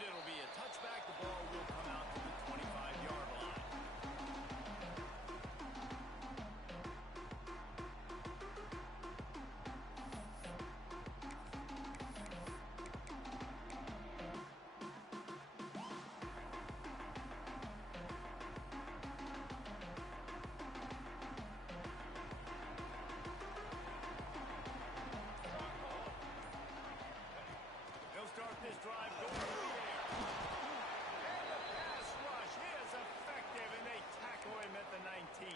And it'll be a touchback. The ball will come out to the 25-yard line. They'll start this drive going through the air. And the pass rush is effective, and they tackle him at the 19.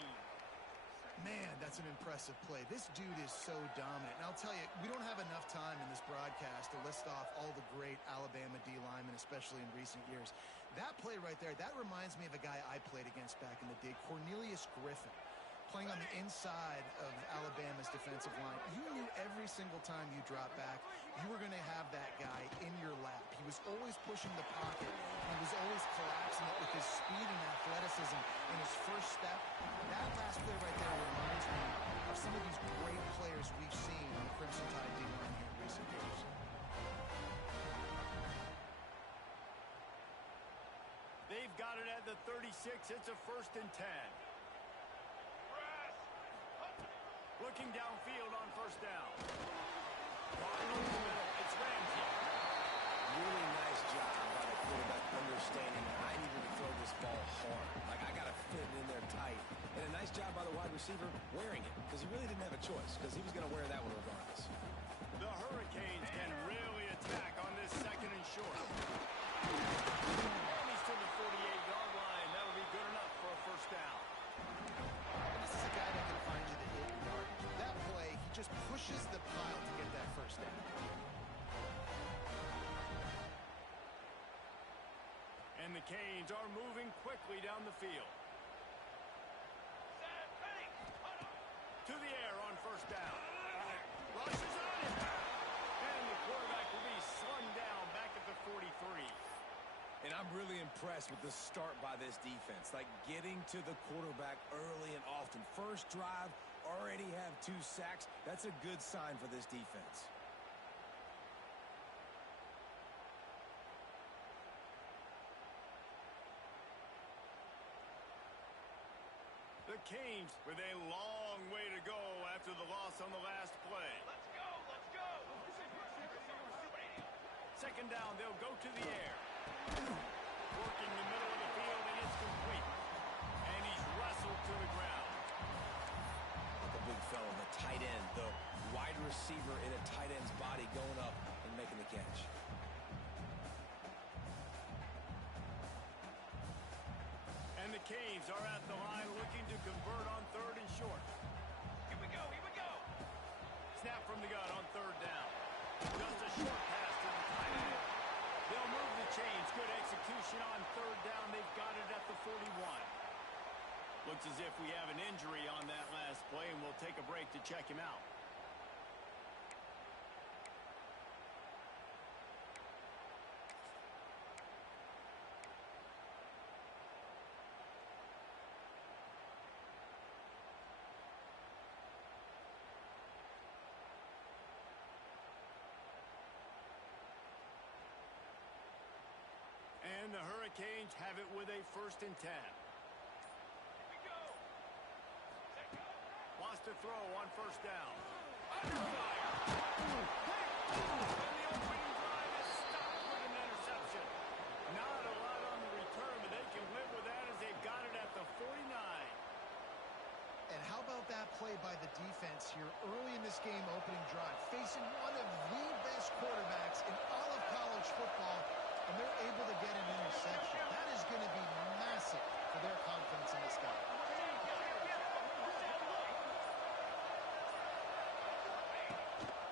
Man, that's an impressive play. This dude is so dominant. And I'll tell you, we don't have enough time in this broadcast to list off all the great Alabama D linemen, especially in recent years. That play right there, that reminds me of a guy I played against back in the day, Cornelius Griffin, playing on the inside of Alabama's defensive line. You knew every single time you dropped back, you were going to have that guy in your lap. He was always pushing the pocket. He was always collapsing it with his speed and athleticism and his first step. That last play right there reminds me of some of these great players we've seen on the Crimson Tide D-line here in recent years. They've got it at the 36. It's a 1st and 10. Looking downfield on 1st down. It's Ramsey. Really nice job by the quarterback understanding that I needed to throw this ball hard. Like, I got to fit it in there tight. And a nice job by the wide receiver wearing it, because he really didn't have a choice, because he was going to wear that one regardless. The Hurricanes can really attack on this 2nd and short. And he's to the 48-yard line. That'll be good enough for a 1st down. And this is a guy that can find you the 8-yard. That play, he just pushes the pile to get that 1st down. And the Canes are moving quickly down the field. To the air on 1st down. Rushes on it. And the quarterback will be slung down back at the 43. And I'm really impressed with the start by this defense. Like, getting to the quarterback early and often. First drive, already have 2 sacks. That's a good sign for this defense. The Canes with a long way to go after the loss on the last play. Let's go, let's go. 2nd down, they'll go to the air. Working the middle of the field, and it's complete. And he's wrestled to the ground. The big fella, the tight end, the wide receiver in a tight end's body going up and making the catch. And the Canes are at the line looking to convert on 3rd and short. Here we go, here we go. Snap from the gun on 3rd down. Just a short pass to the tight end. They'll move the chains. Good execution on 3rd down. They've got it at the 41. Looks as if we have an injury on that last play, and we'll take a break to check him out. And the Hurricanes have it with a 1st and 10. Here we go. Wants to throw on 1st down. Under fire. And the opening drive is stopped with an interception. Not a lot on the return, but they can live with that as they've got it at the 49. And how about that play by the defense here early in this game opening drive, facing one of the best quarterbacks in all of college football, and they're able to get an interception. That is going to be massive for their confidence in this guy.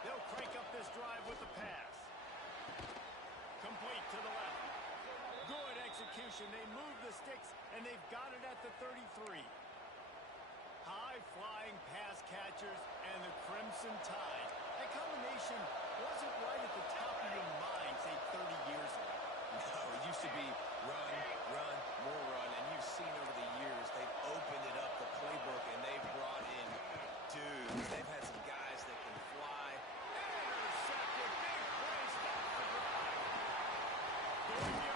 They'll crank up this drive with the pass. Complete to the left. Good execution. They move the sticks, and they've got it at the 33. High-flying pass catchers and the Crimson Tide. That combination wasn't right at the top of your mind, say, 30 years ago. No, it used to be run, run, more run. And you've seen over the years, they've opened it up, the playbook, and they've brought in dudes. They've had some guys that can fly. Intercepted. Big play. Stop the drive. Going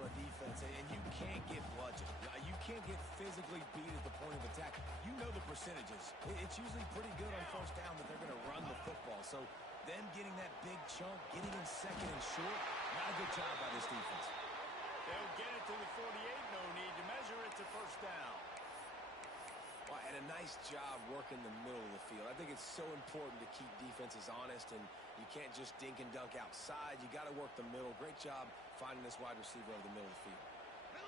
for a defense, and you can't get bludgeoned. You can't get physically beat at the point of attack. You know the percentages. It's usually pretty good on first down that they're going to run the football. So them getting that big chunk, getting in second and short, not a good job by this defense. They'll get it to the 48. No need to measure it to first down. Well, and a nice job working the middle of the field. I think it's so important to keep defenses honest, and you can't just dink and dunk outside. You got to work the middle. Great job finding this wide receiver over the middle of the field.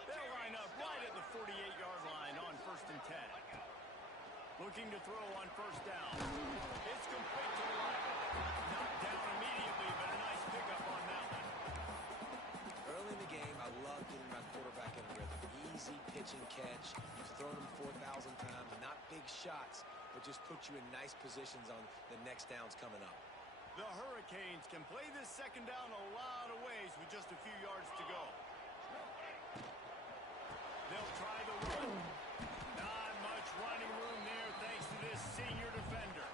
They'll line up right at the 48-yard line on 1st and 10. Looking to throw on first down. It's complete to the line. Knocked down immediately, but a nice pickup on that one. Early in the game, I love getting my quarterback in rhythm. Easy pitch and catch. You've thrown them 4,000 times. Not big shots, but just put you in nice positions on the next downs coming up. The Hurricanes can play this second down a lot of ways with just a few yards to go. They'll try the run. Not much running room there thanks to this senior defender.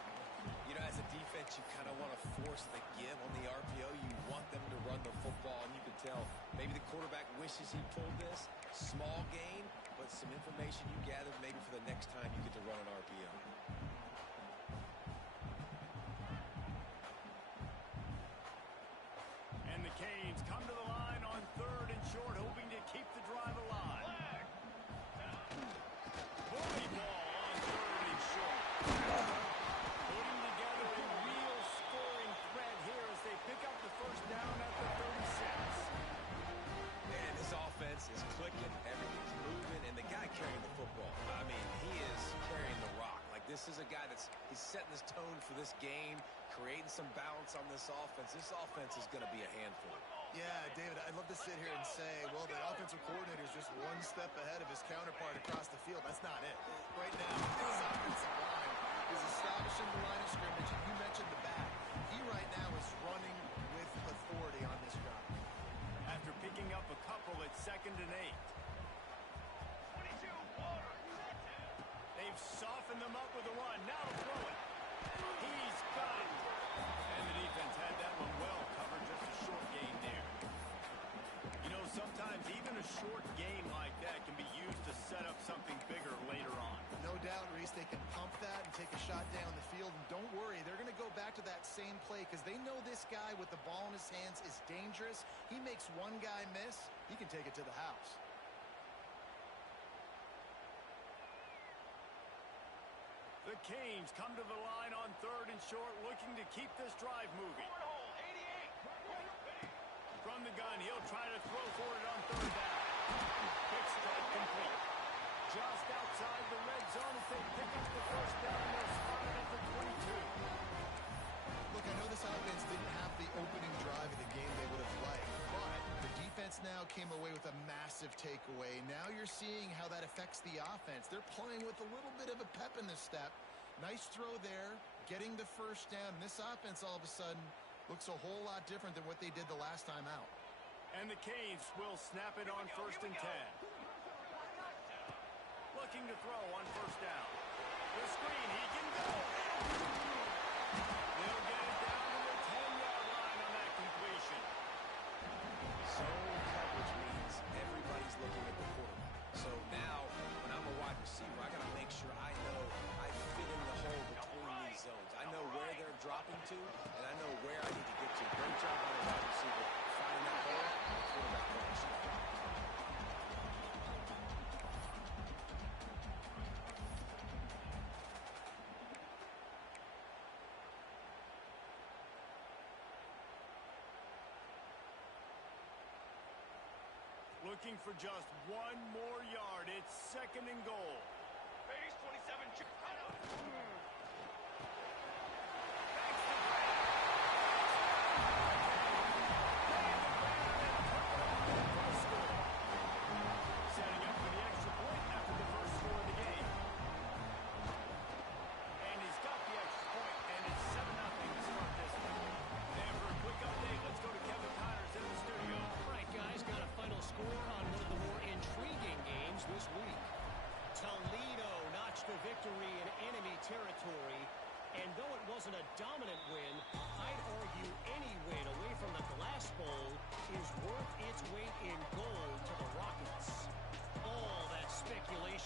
You know, as a defense, you kind of want to force the give on the RPO. You want them to run the football, and you can tell maybe the quarterback wishes he pulled this. Small gain, but some information you gathered maybe for the next time you get to run an RPO. And the Canes come to the line on 3rd and short, hoping to keep the drive alive. Bully ball on 3rd and short. Putting together a real scoring threat here as they pick up the first down at the 36. Man, this offense is clicking, everything's moving, and the guy carrying the football, I mean, he is carrying the rock. Like, this is a guy he's setting this tone for this game, creating some balance on this offense. This offense is going to be a handful. Yeah, David, I'd love to sit here and say, well, the offensive coordinator is just one step ahead of his counterpart across the field. That's not it. Right now, his offensive line is establishing the line of scrimmage, and you mentioned the back. He right now is running with authority on this drive. After picking up a couple at 2nd and 8. 22, water. They've softened them up with a run. Now to throw it. He's got it. And the defense had that one well covered. Just a short gain there. You know, sometimes even a short gain like that can be used to set up something bigger later on. No doubt, Reese, they can pump that and take a shot down the field. And don't worry, they're going to go back to that same play because they know this guy with the ball in his hands is dangerous. He makes one guy miss, he can take it to the house. The Canes come to the line on 3rd and short, looking to keep this drive moving. Cornhole, 88. From the gun, he'll try to throw for it on 3rd down. Quick strike complete. Just outside the red zone as they pick up the first down. They're spotted at the 22. Look, I know this offense didn't have the opening drive of the game they would have liked, but the defense now came away with a massive takeaway. Now you're seeing how that affects the offense. They're playing with a little bit of a pep in the step. Nice throw there, getting the first down. This offense all of a sudden looks a whole lot different than what they did the last time out. And the Canes will snap it on 1st and 10. Looking to throw on first down. The screen, he can go. They'll get it down to the 10-yard line on that completion. Zone coverage means everybody's looking at the quarterback. So now, when I'm a wide receiver, I got to make sure I know I fit in the hole between these zones. I know where they're dropping to, and I know where I need to get to. Great job on the wide receiver finding that hole, and the quarterback finishing. Looking for just one more yard. It's 2nd and goal. Base 27. Setting up for the extra point after the first score of the game. And he's got the extra point, and it's 7-0 to start this one. And for a quick update, let's go to Kevin Connors in the studio. All right, guys, got a final score on one of the more intriguing games this week. Toledo notched a victory in enemy territory, and though it wasn't a dominant win, I'd argue any win away from the Glass Bowl is worth its weight in gold to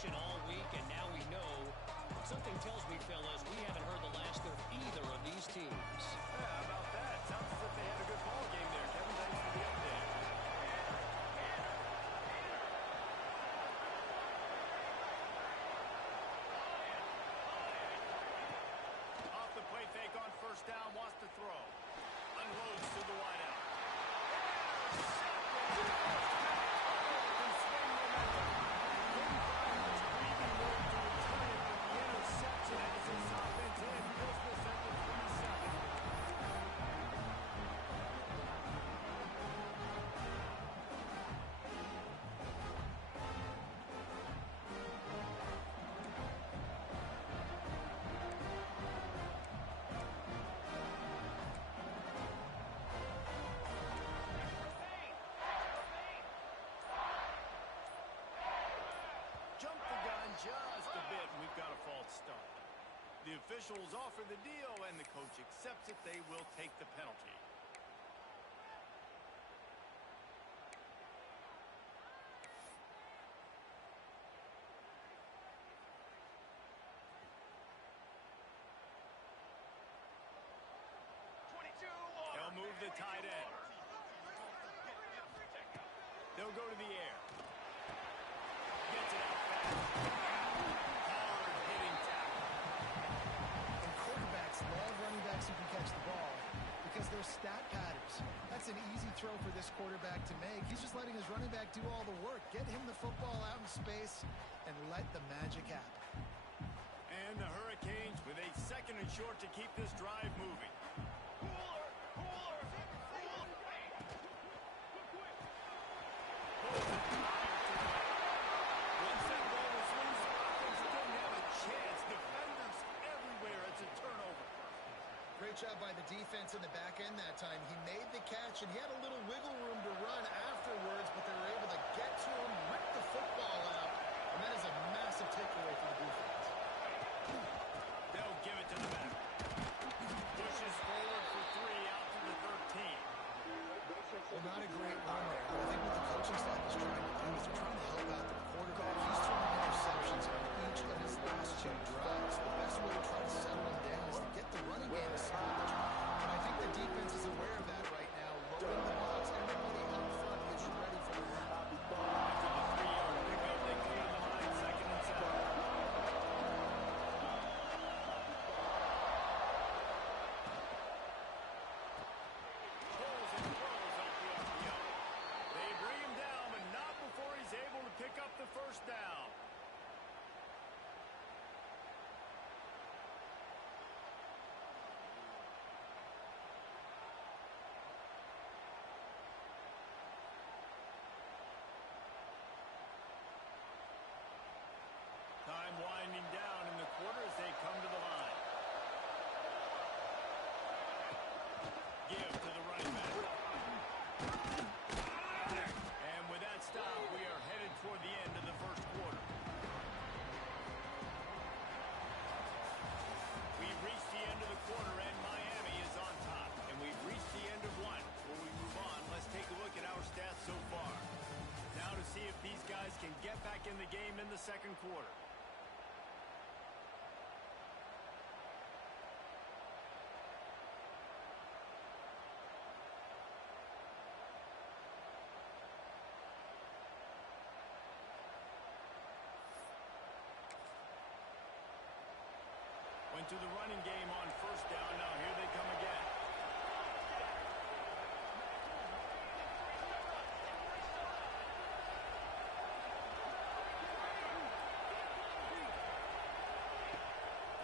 possession all week, and now we know. Something tells me, fellas, we haven't heard the last of either of these teams. Yeah, how about that? Sounds as if they had a good ball game there. Kevin, thanks for the update. Off the play fake on first down, wants to throw. Unloads to the wideout. Jump the gun just a bit, and we've got a false start. The officials offer the deal, and the coach accepts it. They will take the penalty. They'll move the tight end. They'll go to the air. Gets it out fast. Hard-hitting tackle. And quarterbacks love running backs who can catch the ball because they're stat patterns. That's an easy throw for this quarterback to make. He's just letting his running back do all the work. Get him the football out in space and let the magic happen. And the Hurricanes with a second and short to keep this drive moving. Once that ball was loose, the offense didn't have a chance. Defenders everywhere. It's a turnover. Great job by the defense in the back end that time. He made the catch, and he had a little wiggle room to run afterwards, but they were able to get to him, rip the football out, and that is a massive takeaway for the defense. They'll give it to the back. Pushes forward for 3 out to the 13. Well, not a great run there, but I think what the coaching staff is trying to do is they're trying to help out the quarterback. He's throwing interceptions on each of his last 2 drives. The best way to try to settle him down is to get the running game established. And I think the defense is aware of that right now. Loading the box, everybody up front is ready for the run. After the 3-yard pickup, they come to the line, 2nd and 7. Pulls and throws off the RPO. They bring him down, but not before he's able to pick up the first down. Time winding down in the quarter as they come to the line. Give to the running back. And with that stop, we are headed toward the end of the first quarter. We've reached the end of the quarter, and Miami is on top. And we've reached the end of one. Before we move on, let's take a look at our stats so far. Now to see if these guys can get back in the game in the second quarter. Went to the running game on first down. Now here they come again.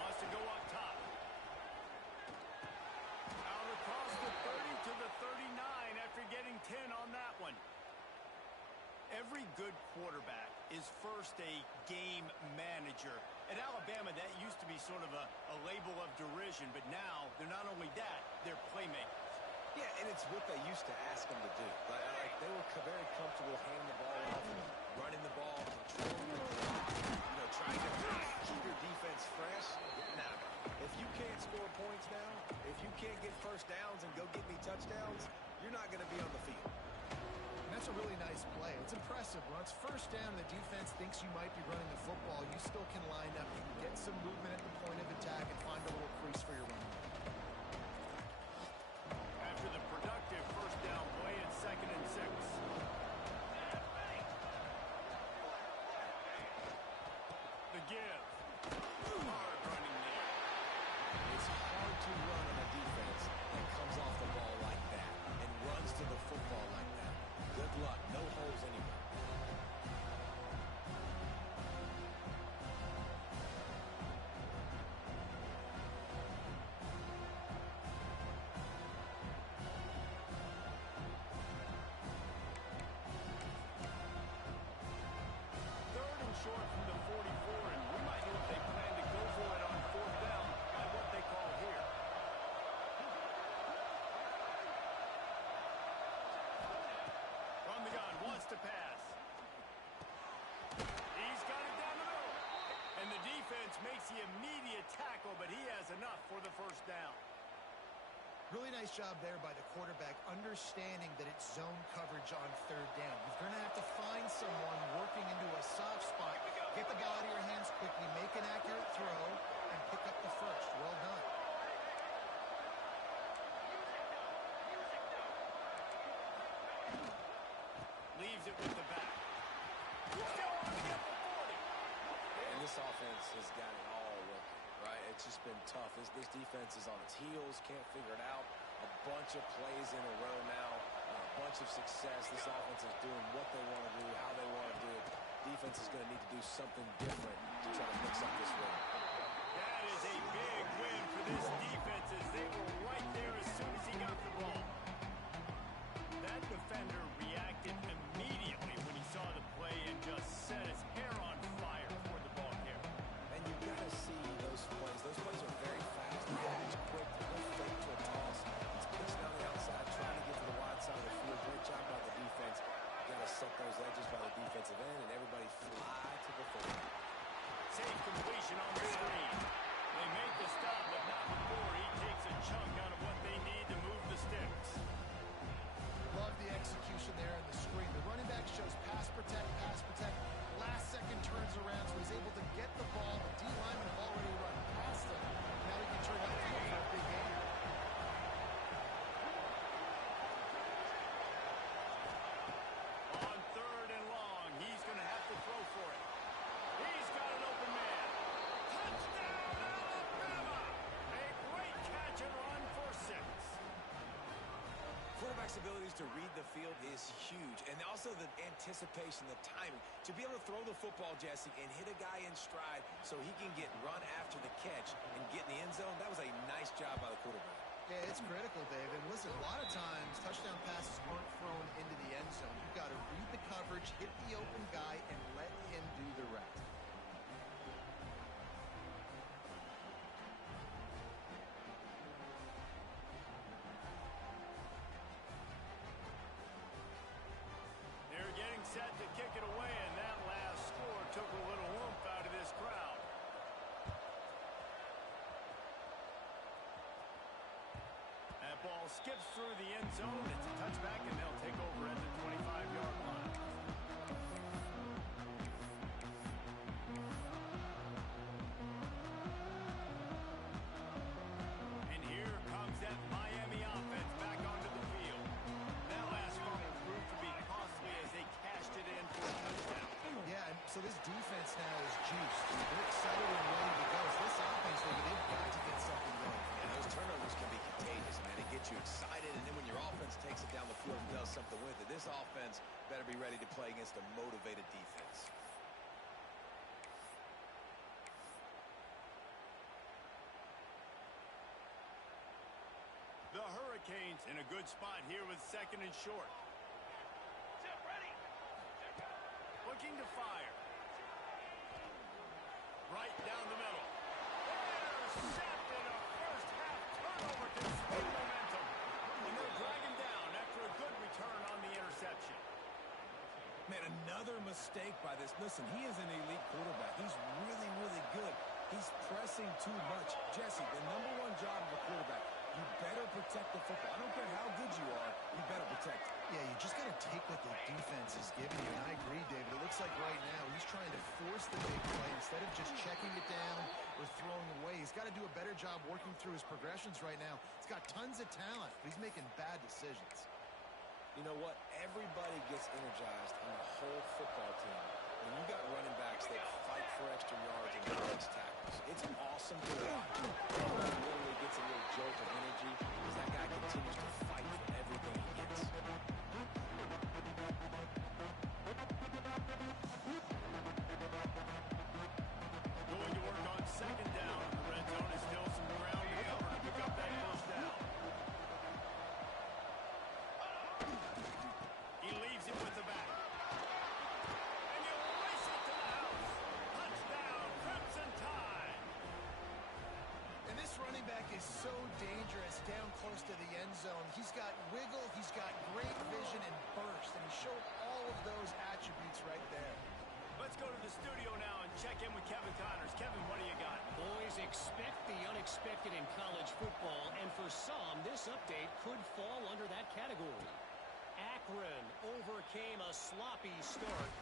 Wants to go up top. Out across the 30 to the 39 after getting 10 on that one. Every good quarterback is first a game manager. At Alabama, that used to be sort of a label of derision, but now they're not only that, they're playmakers. Yeah, and it's what they used to ask them to do. Like they were very comfortable handing the ball off, running the ball, controlling the clock, trying to keep your defense fresh. Now, if you can't score points now, if you can't get first downs and go get me touchdowns, you're not going to be on the field. And that's a really nice play. It's impressive Now, it's first down, and the defense thinks you might be running the football. You still can line up. You can get some movement at the point of attack and find a little crease for your running back. After the productive first down play, it's 2nd and 6. The give. Hard running there. It's hard to run on a defense that comes off the ball like that and runs to the football like that. Good luck. No holes anywhere. Short from the 44, and we might know if they plan to go for it on 4th down by what they call here. From the gun, wants to pass. He's got it down the middle. And the defense makes the immediate tackle, but he has enough for the first down. Really nice job there by the quarterback, understanding that it's zone coverage on 3rd down. You're going to have to find someone working into a soft spot, get the ball out of your hands quickly, make an accurate throw, and pick up the first. Well done. Leaves it with the back. Still on to get the 40. And this offense has got it all working, right? It's just been tough. This defense is on its heels, can't figure it out. A bunch of plays in a row now, a bunch of success. This offense is doing what they want to do, how they want to do it. Defense is going to need to do something different to try to mix up this win. That is a big win for this defense as they were right there as soon as he got the ball. That defender reacted immediately when he saw the play and just set his hair on fire for the ball carrier. And you got to see those plays. Those plays are very fast. It's quick. They're no fake to a toss. It's pitching on the outside, trying to get to the wide side of the field. Great job by the defense. You got to set those edges by the defensive end, and everybody fly to the football. Safe completion on the screen. They make the stop, but not before he takes a chunk out of what they need to move the sticks. Love the execution there in the screen. The running back shows pass protect, pass protect. Last second turns around, so he's able to get the ball. The D-linemen have already run past him. Now he can turn upfield for a big game. On 3rd and long, he's going to have to throw for it. He's got an open man. Touchdown, Alabama! A great catch and run for 6. Quarterback's abilities to read the field is huge, and also the anticipation, the timing. To be able to throw the football, Jesse, and hit a guy in stride so he can get run after the catch and get in the end zone, that was a nice job by the quarterback. Yeah, it's critical, Dave. And listen, a lot of times touchdown passes aren't thrown into the end zone. You've got to read the coverage, hit the open guy, and let him do the rest. They're getting set to kick it away, and that last score took a little oomph out of this crowd. That ball skips through the end zone. It's a touchback, and they'll take over at the 25-yard line. And here comes that Miami offense back onto the field. That last fumble proved to be costly as they cashed it in for a touchdown. Yeah, and so this defense now is juiced. They're excited and ready to go. So this offense, they've got to get something going. And those turnovers can be contagious, man. It gets you excited, and then when your offense takes it down the field and does something with it, this offense better be ready to play against a motivated defense. The Hurricanes in a good spot here with 2nd and short. Set, ready. Looking to fire. Right down the middle. Intercepted, a first half turnover to speed momentum. And they'll drag him down after a good return on the interception. Man, another mistake by this. Listen, he is an elite quarterback. He's really, really good. He's pressing too much. Jesse, the number one job of a quarterback, you better protect the football. I don't care how good you are, you better protect it. Yeah, you just got to take what the defense is giving you. And I agree, David. force the big play instead of just checking it down or throwing away. He's got to do a better job working through his progressions right now. He's got tons of talent, but he's making bad decisions. You know what? Everybody gets energized on the whole football team when you got running backs that fight for extra yards and breaks tackles. It's awesome to watch. Everyone literally gets a little jolt of energy as that guy continues to fight for everything he gets. Going to work on second down in the red zone. Is still some ground to cover to pick up that first down. He leaves it with the back. And you race it to the house. Touchdown, Crimson Tide. And this running back is so dangerous down close to the end zone. He's got wiggle, he's got great vision and burst, and he showed all of those attributes right there. Let's go to the studio now and check in with Kevin Connors. Kevin, what do you got? Boys, expect the unexpected in college football, and for some, this update could fall under that category. Akron overcame a sloppy start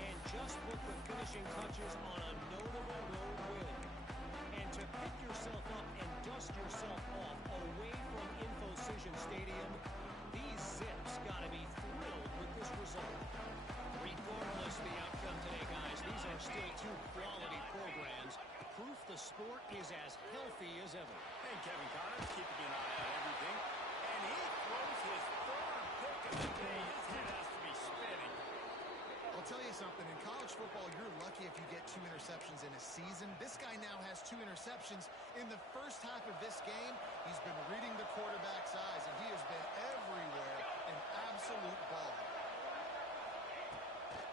and just put the finishing touches on a notable road win. And to pick yourself up and dust yourself off away from Infocision Stadium, these Zips got to be thrilled with this result. Regardless of the outcome today, guys, these are still two quality programs. Proof the sport is as healthy as ever. Hey, Kevin Connors keeping an eye on everything. And he throws his third pick of the day. His head has to be spinning. I'll tell you something, in college football, you're lucky if you get 2 interceptions in a season. This guy now has 2 interceptions. In the first half of this game, he's been reading the quarterback's eyes, and he has been everywhere, an absolute ball.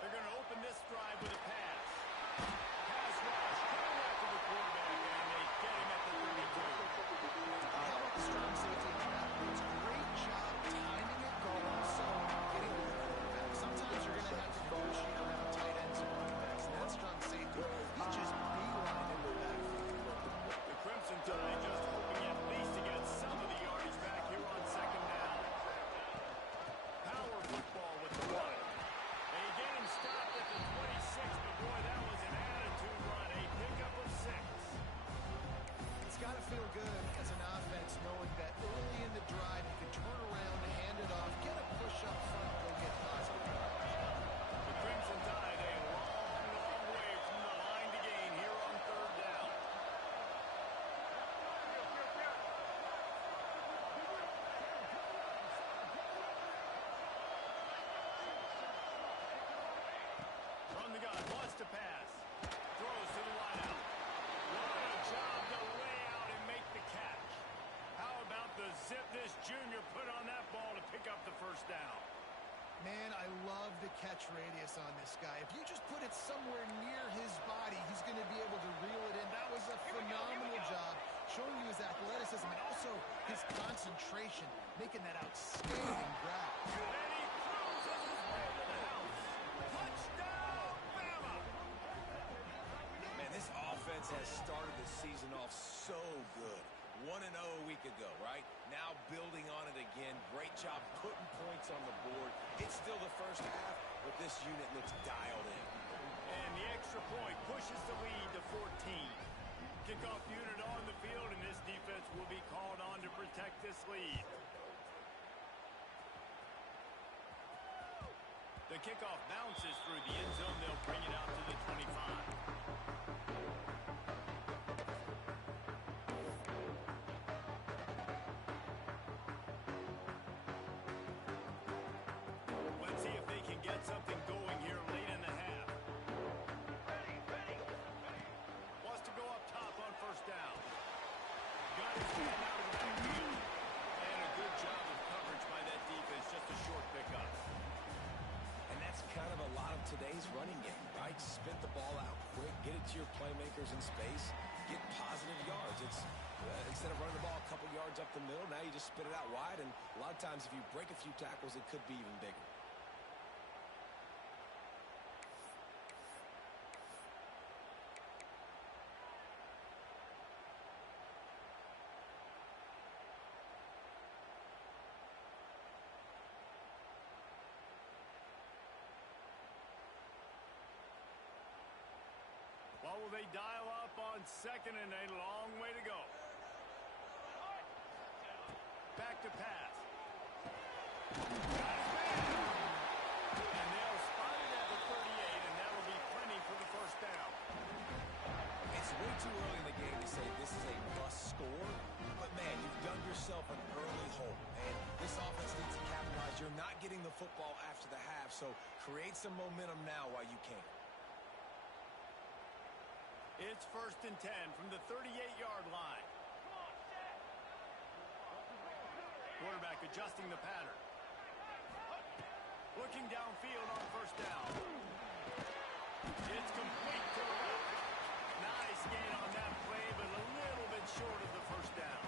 They're going to open this drive with a pass. Pass rush, coming after the quarterback, and they get him at the 32. How about the strong safety in trap? It's a great job timing it, but also getting to the quarterback. Sometimes you're going to have to negotiate around tight ends and running backs, and that strong safety, he just beelined in the backfield. The Crimson Tide just hoping at least to get some of the yardage back here on second down. Power football with the one. They get him stopped at the 26, but boy, that was an attitude run. A pickup of 6. It's got to feel good as an offense knowing that early in the drive you can turn around, hand it off, get a push up front, go get positive yards. The Crimson Tide a long, long way from the line to gain here on third down. From the gun, wants to pass. Throws to the wideout. What a job to lay out and make the catch. How about the zip this junior put on that ball to pick up the first down? Man, I love the catch radius on this guy. If you just put it somewhere near his body, he's going to be able to reel it in. That was a phenomenal job, showing you his athleticism and also his concentration, making that outstanding grab. And he cruises his way to the house. Touchdown, Bama! Man, this offense has started the season off so good. 1-0 a week ago, right? Now building on it again. Great job putting points on the board. It's still the first half, but this unit looks dialed in. And the extra point pushes the lead to 14. Kickoff unit on the field, and this defense will be called on to protect this lead. The kickoff bounces through the end zone. They'll bring it out to the 25. Let's see if they can get something going here late in the half. Wants to go up top on first down. Got his man out of the backfield. And a good job of coverage by that defense. Just a short pickup. And that's kind of a lot of today's running game, right? Spit the ball out quick, get it to your playmakers in space, get positive yards. It's instead of running the ball a couple yards up the middle, now you just spit it out wide, and a lot of times if you break a few tackles, it could be even bigger. they dial up on second and a long way to go. Back to pass. Got his man. And they'll spot it at the 38, and that'll be plenty for the first down. It's way too early in the game to say this is a must score, but man, you've dug yourself an early hole, and this offense needs to capitalize. You're not getting the football after the half, so create some momentum now while you can. It's 1st and 10 from the 38-yard line. Quarterback adjusting the pattern. Looking downfield on 1st down. It's complete to the left. Nice gain on that play, but a little bit short of the 1st down.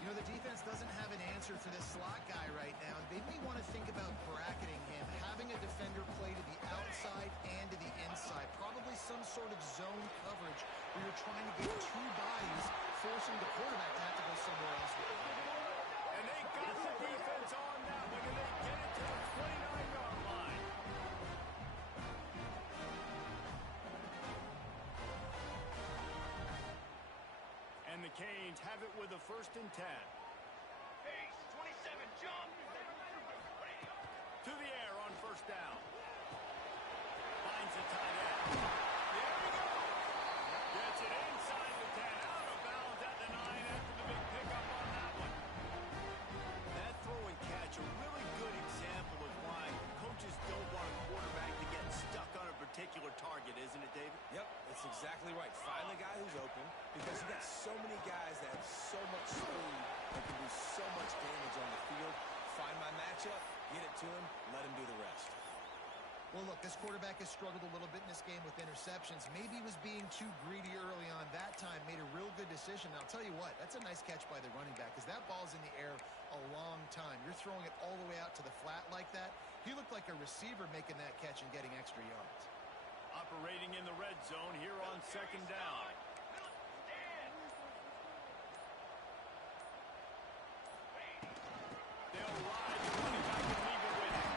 You know, the defense doesn't have an answer for this slot guy right now. They may want to think about bracketing him, having a defender play to the outside and to the inside. Probably some sort of zone coverage where you're trying to get two bodies, forcing the quarterback to have to go somewhere else. And they got the defense on that one, and they get it to the 29-yard line. And the Canes have it with a 1st and 10. Pace, 27, jump. To the air on 1st down. Finds the tight end. There we go. Gets it inside the 10. Out of bounds at the 9 after the big pickup on that one. That throw and catch, a really good example of why coaches don't want a quarterback to get stuck on a particular target, isn't it, David? Yep, that's exactly right. Find the guy who's open, because you got so many guys that have so much speed that can do so much damage on the field. Find my matchup, get it to him, let him do the rest. Well, look, this quarterback has struggled a little bit in this game with interceptions. Maybe he was being too greedy early on that time, made a real good decision. Now, I'll tell you what, that's a nice catch by the running back, because that ball's in the air a long time. You're throwing it all the way out to the flat like that. He looked like a receiver making that catch and getting extra yards. Operating in the red zone here on 2nd down. They'll ride the running back and leave it with him.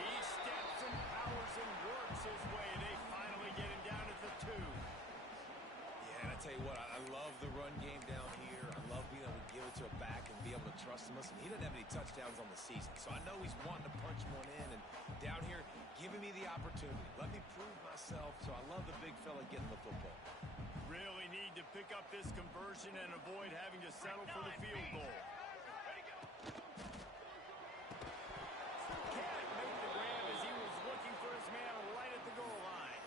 He steps and powers and works his way. They finally get him down at the 2. Yeah, and I tell you what, I love the run game down here. I love being able to give it to a back and be able to trust him. Listen, he doesn't have any touchdowns on the season, so I know he's wanting to punch one in. And down here, giving me the opportunity. Let me prove myself, so I love the big fella getting the football. Really need to pick up this conversion and avoid having to settle for the field goal. Can't make the grab as he was looking for his man right at the goal line.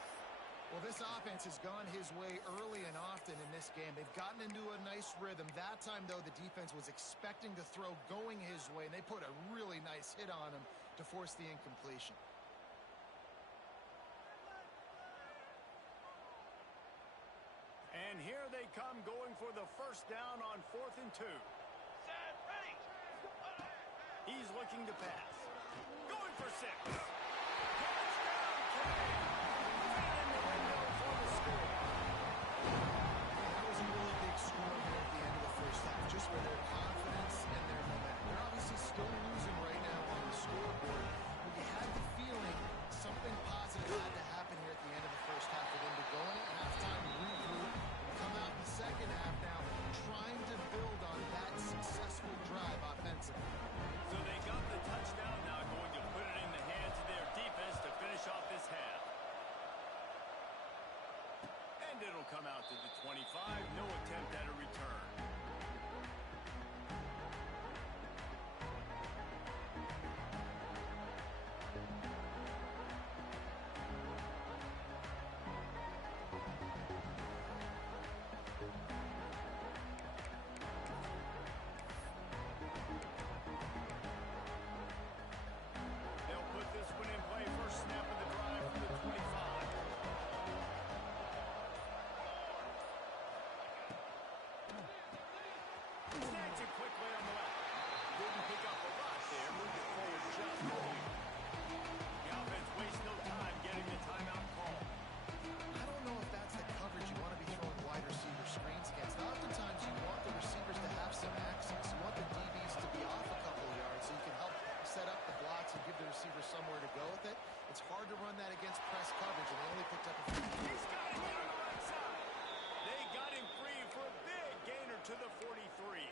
Well, this offense has gone his way early and often in this game. They've gotten into a nice rhythm. That time, though, the defense was expecting the throw going his way, and they put a really nice hit on him to force the incompletion. And here they come going for the 1st down on 4th and 2. Set, ready. He's looking to pass. Going for 6. Touchdown, Canes! Right in the window for the score. That was a really big score here at the end of the first half, just for their confidence and their momentum. They're obviously still losing right now on the scoreboard, but you had the feeling something positive had to happen here at the end of the first half for them to go in at halftime, regroup, and come out in the second half now trying to build on that successful drive offensively. So they got the touchdown, now going to put it in the hands of their defense to finish off this half. And it'll come out to the 25. No attempt at a return. They'll put this one in play. First snap of the drive from the 25. hard to run that against press coverage, and they only picked up a few. He's got it down the right side. They got him free for a big gainer to the 43.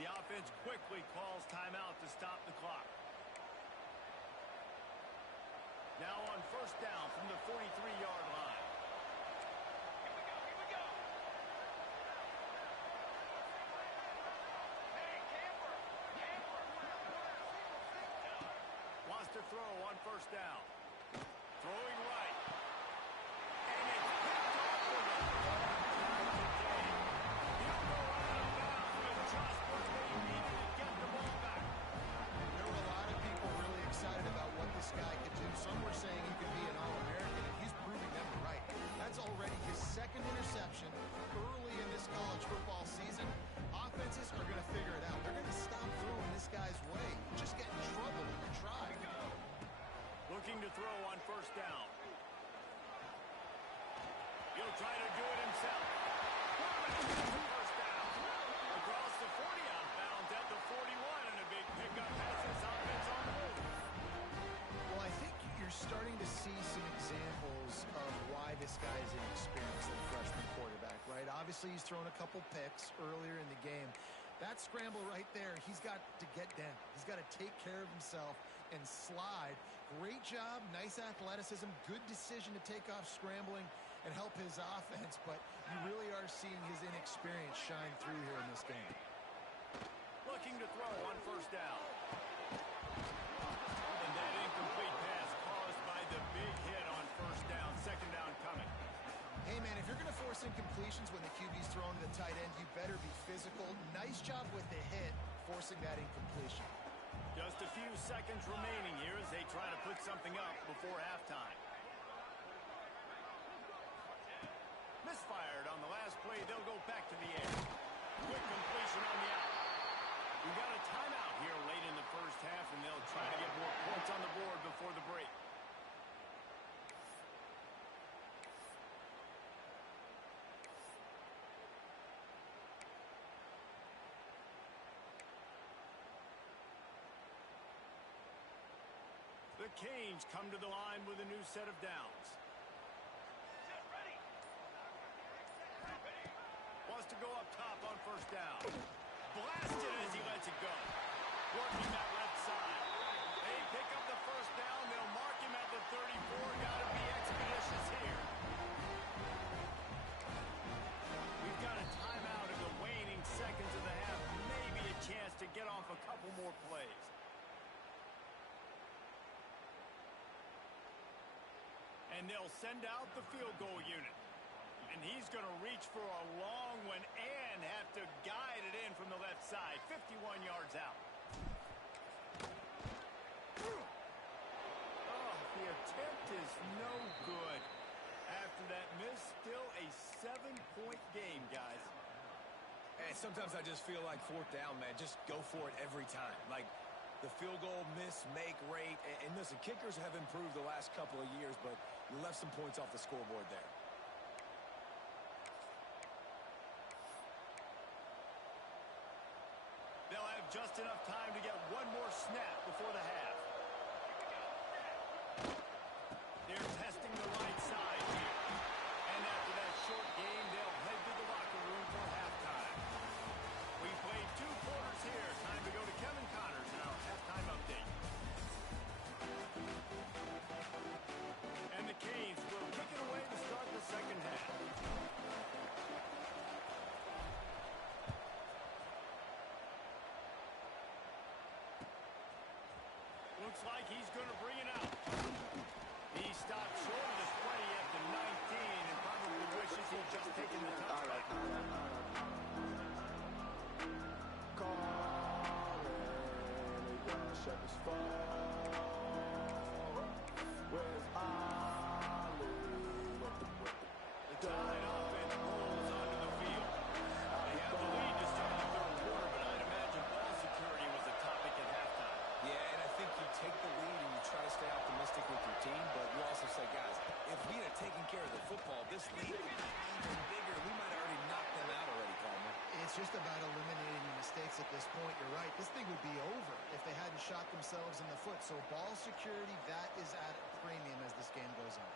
The offense quickly calls timeout to stop the clock. Now on first down from the 43-yard line. Here we go, here we go. Hey, camper, camper. Wants to throw on first down. Throwing right. And it's picked off for the today. He'll go out of bounds with just what they needed to get the ball back. There were a lot of people really excited about what this guy could do. Some were saying he could be an All-American, and he's proving them right. That's already his second interception early in this college football season. Offenses are going to figure it out. They're going to stop throwing this guy's way. You just get in trouble when you try. Looking to throw on first down. He'll try to do it himself. First down. Across the 40, out of bounds at the 41, and a big pickup has this offense on the move. Well, I think you're starting to see some examples of why this guy is inexperienced, the freshman quarterback, right? Obviously, he's thrown a couple picks earlier in the game. That scramble right there, he's got to get down. He's got to take care of himself and slide. Great job, nice athleticism, good decision to take off scrambling and help his offense, but you really are seeing his inexperience shine through here in this game. Looking to throw on first down. And that incomplete pass caused by the big hit on first down. Second down coming. Hey, man, if you're going to force incompletions when the QB's throwing to the tight end, you better be physical. Nice job with the hit, forcing that incompletion. Just a few seconds remaining here as they try to put something up before halftime. Misfired on the last play. They'll go back to the air. Quick completion on the out. We've got a timeout here late in the first half, and they'll try to get more points on the board before the break. The Canes come to the line with a new set of downs. Set, ready. Ready. Wants to go up top on first down. Blasted as he lets it go. Working that left side. They pick up the first down. They'll mark him at the 34. Got to be expeditious here. We've got a timeout in the waning seconds of the half. Maybe a chance to get off a couple more plays. And they'll send out the field goal unit. And he's going to reach for a long one and have to guide it in from the left side. 51 yards out. Oh, the attempt is no good. After that miss, still a 7-point game, guys. And sometimes I just feel like fourth down, man, just go for it every time. Like, the field goal miss-make rate. And listen, kickers have improved the last couple of years, but you left some points off the scoreboard there. They'll have just enough time to get one more snap before the half. They're testing the right side here. And after that short game, they'll head to the locker room for halftime. We played 2 quarters here. Time to go to Kevin Connors in our halftime update. And the Canes will kick it away to start the second half. Looks like he's going to bring it out. He stopped short of the 20 at the 19 and probably wishes he'd just taken the touchback. The Tide offense rolls onto the field. They have the lead to start the third quarter, but I'd imagine ball security was a topic at halftime. Yeah, and I think you take the lead and you try to stay optimistic with your team, but you also say, guys, if we had taken care of the football, this lead would be even bigger. We might have already knocked them out already, Palmer. It's just about eliminating the mistakes at this point, you're right. This thing would be over if they hadn't shot themselves in the foot. So ball security, that is at a premium as this game goes on.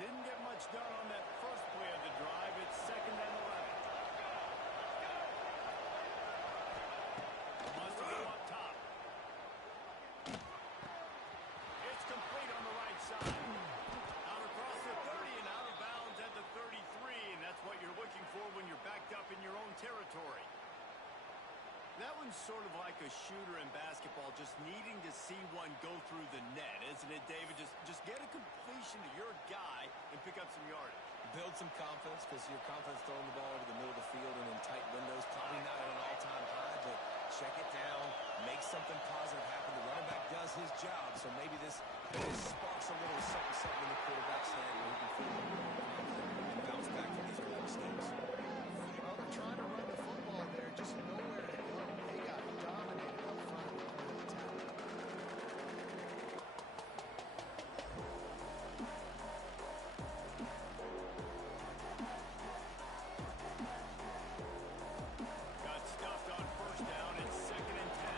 Didn't get much done on that first play of the drive. It's 2nd and 11. Wants to go up top. It's complete on the right side. Out across the 30 and out of bounds at the 33, and that's what you're looking for when you're backed up in your own territory. That one's sort of like a shooter in basketball, just needing to see one go through the net, isn't it, David? Just get a completion to your guy and pick up some yardage. Build some confidence, because your confidence throwing the ball over the middle of the field and in tight windows, probably not at an all-time high, but check it down, make something positive happen. The running back does his job, so maybe this sparks a little something in the quarterback's head where he can feel a little more confident and bounce back from these early mistakes. Well, they're trying to run the football there, just nowhere to go. They got dominated up front of the attack. Got stuffed on first down. It's 2nd and 10.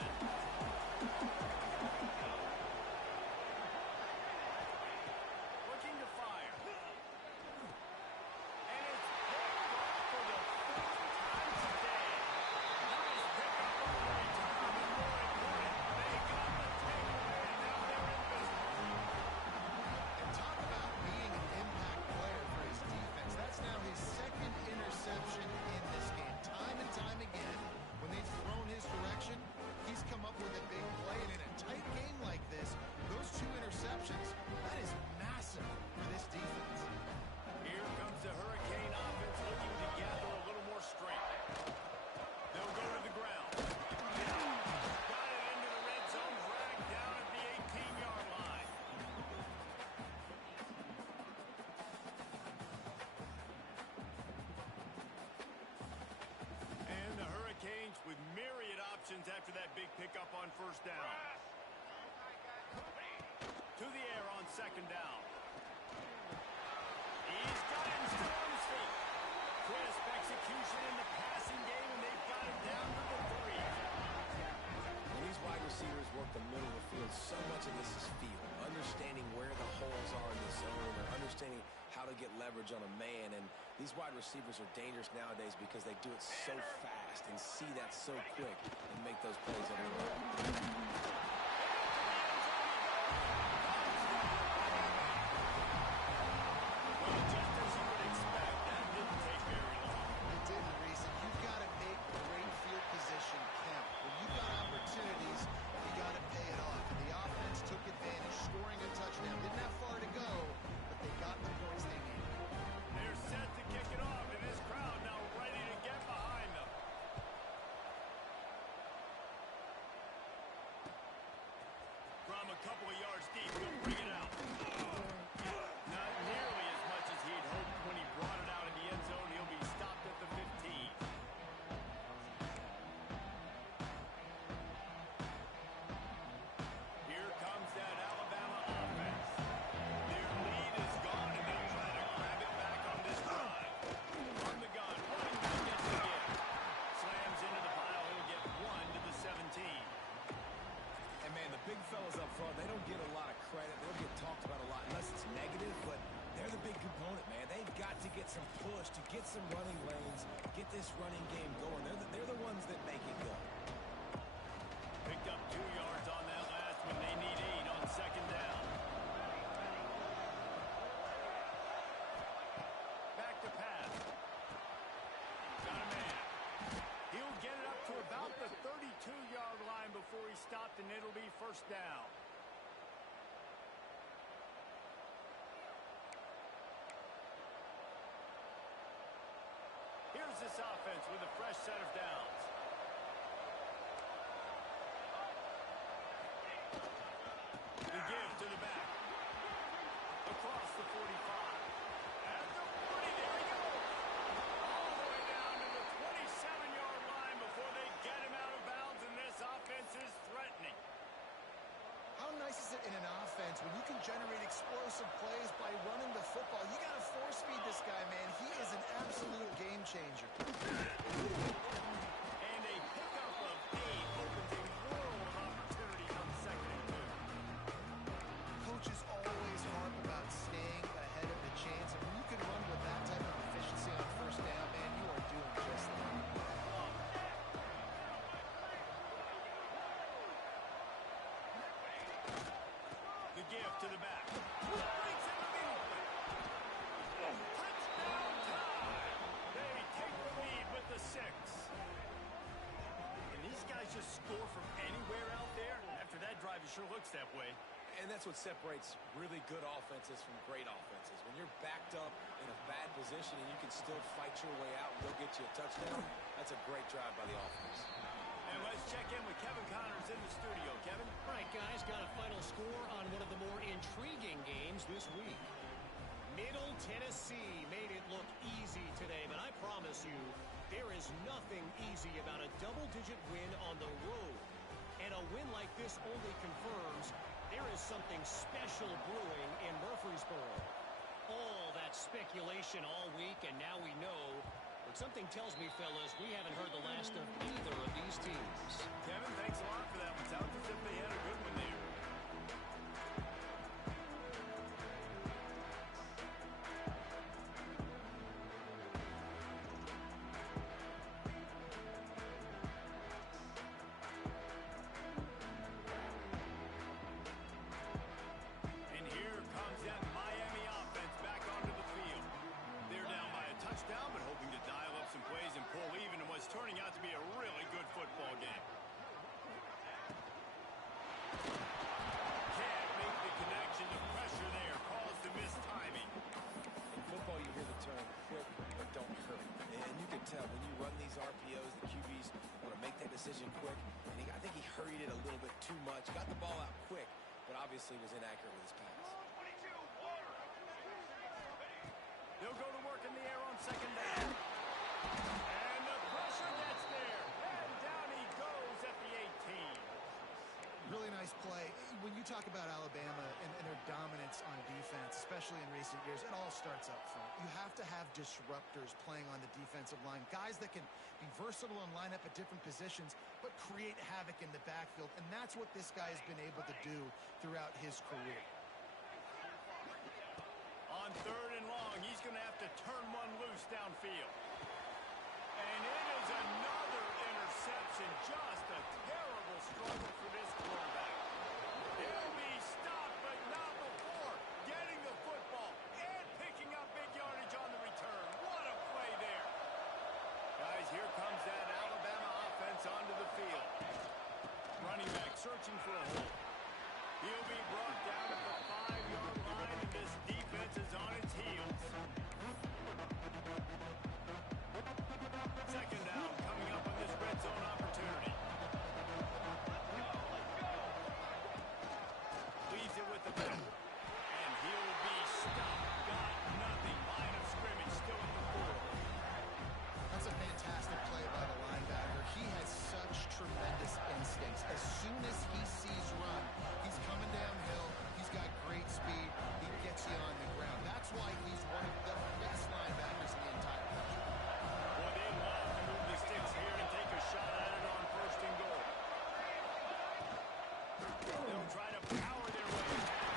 Looking to fire. And it's picked off for the 4th time today. Nice pickup on the return, and more important, they got the takeaway, and now they're in business. And talk about being an impact player for his defense. That's now his 2nd interception in this game. Time and time again, when they've thrown his direction, he's come up with a big play. And in a tight game like this, those 2 interceptions, that is massive for this defense. Here comes the Hurricane offense looking to gather a little more strength. They'll go to the ground. Got it into the red zone, dragged down at the 18-yard line. And the Hurricanes with myriad options after that big pickup on first down. To the air on 2nd down. He's got it in Storm's feet. Crisp execution in the passing game, and they've got it down to the 3. When these wide receivers work the middle of the field, so much of this is feel. Understanding where the holes are in the zone, or understanding how to get leverage on a man. And these wide receivers are dangerous nowadays because they do it so fast and see that so quick and make those plays every day. Well, just as you would expect, that didn't take very long. It didn't, Reese. And you've got to make great field position count. When you've got opportunities, you got to pay it off. And the offense took advantage, scoring a touchdown. Didn't have far to go, but they got the points they needed. They're set to kick it off, and this crowd now ready to get behind them. From a couple of yards deep, he'll bring it out. Not nearly as much as he'd hoped when he brought it out in the end zone. He'll be stopped at the 15. Here comes that Alabama offense. Their lead is gone, and they'll try to grab it back on this drive. On the gun, running back gets it again. Slams into the pile. He'll get 1 to the 17. And man, the big fellas up front, they don't get a lot of credit. They don't get talked about a lot unless it's negative, but they're the big component, man. They've got to get some push, to get some running lanes, get this running game going. They're the ones that make it go. Picked up 2 yards on that last one. They need 8 on 2nd down. Back to pass. Got a man. He'll get it up to about the 32-yard line before he stopped, and it'll be first down. Here's this offense with a fresh set of downs. The give to the back. Across the 45. At the 40, there he goes. All the way down to the 27-yard line before they get him out of bounds, and this offense is threatening. How nice is it in an offense offense, when you can generate explosive plays by running the football, you got to force feed this guy, man. He is an absolute game changer. And a pickup of 8 opens a world of opportunities on 2nd and 2. Coaches always harp about staying ahead of the chains, and when you can run with that type of efficiency on 1st down, man, you are doing just that. The give to the back. Breaks into the open. Touchdown time. They take the lead with the 6. And these guys just score from anywhere out there? After that drive, it sure looks that way. And that's what separates really good offenses from great offenses. When you're backed up in a bad position and you can still fight your way out and go get you a touchdown, that's a great drive by the offense. And let's check in with Kevin Connors in the studio. Kevin? All right, guys, got a final score on one of the more intriguing games this week. Middle Tennessee made it look easy today, but I promise you, there is nothing easy about a double-digit win on the road. And a win like this only confirms there is something special brewing in Murfreesboro. All that speculation all week, and now we know. But something tells me, fellas, we haven't heard the last of either of these teams. Kevin, thanks a lot for that one. Sounds as if they had a good one there. And here comes that Miami offense back onto the field. They're down by a touchdown, but hoping to dial up some plays and pull even in what's turning out to be a really good football game. Can't make the connection. The pressure there caused the missed timing. In football, you hear the term quick but don't hurry. And you can tell when you run these RPOs, the QBs want to make that decision quick. And I think he hurried it a little bit too much. Got the ball out quick, but obviously was inaccurate with his pass. 22, water. They'll go to work in the air on 2nd down. And the pressure gets there. And down he goes at the 18. Really nice play. When you talk about Alabama and their dominance on defense, especially in recent years, it all starts up front. You have to have disruptors playing on the defensive line, guys that can be versatile and line up at different positions, but create havoc in the backfield, and that's what this guy has been able to do throughout his career. On 3rd and long, he's going to have to turn one loose downfield. And it is another interception. Just a terrible struggle for this quarterback. He'll be stopped, but not before getting the football and picking up big yardage on the return. What a play there. Guys, here comes that Alabama offense onto the field. Running back searching for a hole. He'll be brought down at the 5-yard line, and this defense is on its heels. 2nd down coming up on this red zone opportunity. Leaves it with the middle. And he'll be stopped. Got nothing. Line of scrimmage still at the 4. That's a fantastic play by the linebacker. He has such tremendous instincts. As soon as he sees run, he's coming downhill. He's got great speed. He gets you on the ground. That's why he's one of the best linebackers in the entire country. Well, they love to move the sticks here and take a shot at it on 1st and goal. They'll try to power their way back.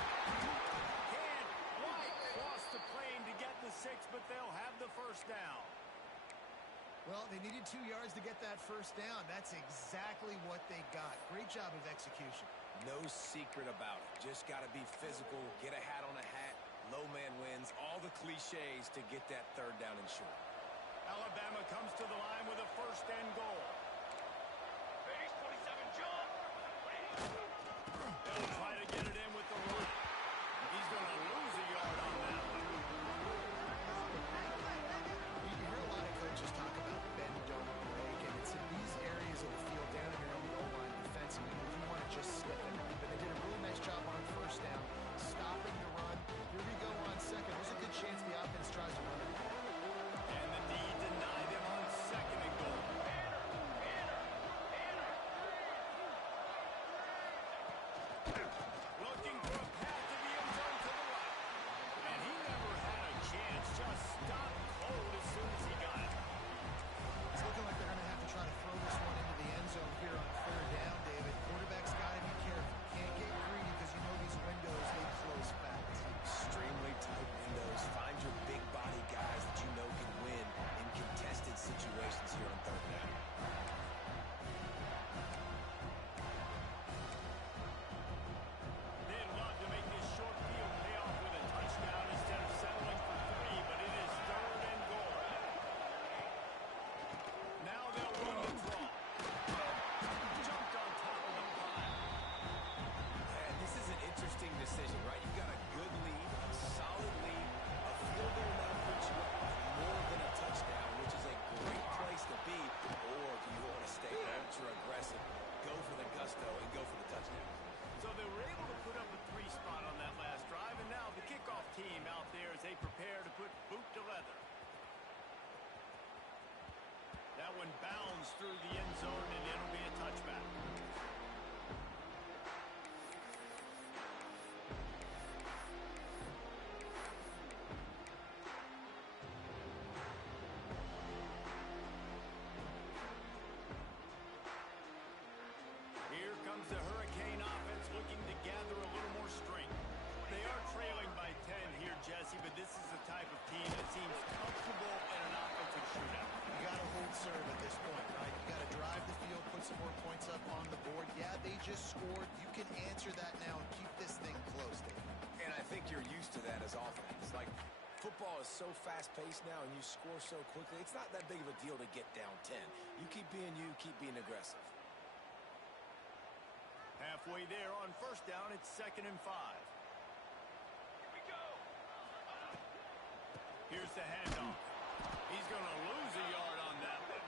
Can't quite cross the plane to get the 6, but they'll have the 1st down. Well, they needed 2 yards to get that 1st down. That's exactly what they got. Great job of execution. No secret about it. Just got to be physical, get a hat on a hat, low man wins, all the cliches to get that 3rd down and short. Alabama comes to the line with a 1st and goal. Base 27, John. They'll try to get it in with the run. He's going to lose a yard on that one. You hear a lot of coaches talk about bend, don't break, and it's in these areas of the field down in your own goal line defensively where you want to just slip it. But they did a really nice job on 1st down, stopping the run. Here we go on 2nd. There's a good chance the offense tries to run it. And the D denied him on 2nd and runs through the end zone, and it'll be a touchback. Here comes the Hurricane offense looking to gather a little more strength. They are trailing by 10 here, Jesse, but this is the type of team that seems comfortable in an offensive shootout. You got to hold serve at this point, right? You got to drive the field, put some more points up on the board. Yeah, they just scored. You can answer that now and keep this thing close, Dave. And I think you're used to that as offense. Like, football is so fast-paced now and you score so quickly, it's not that big of a deal to get down 10. You keep being aggressive. Halfway there on first down, it's 2nd and 5. Here we go. Here's the handoff. He's going to lose a yard on that one.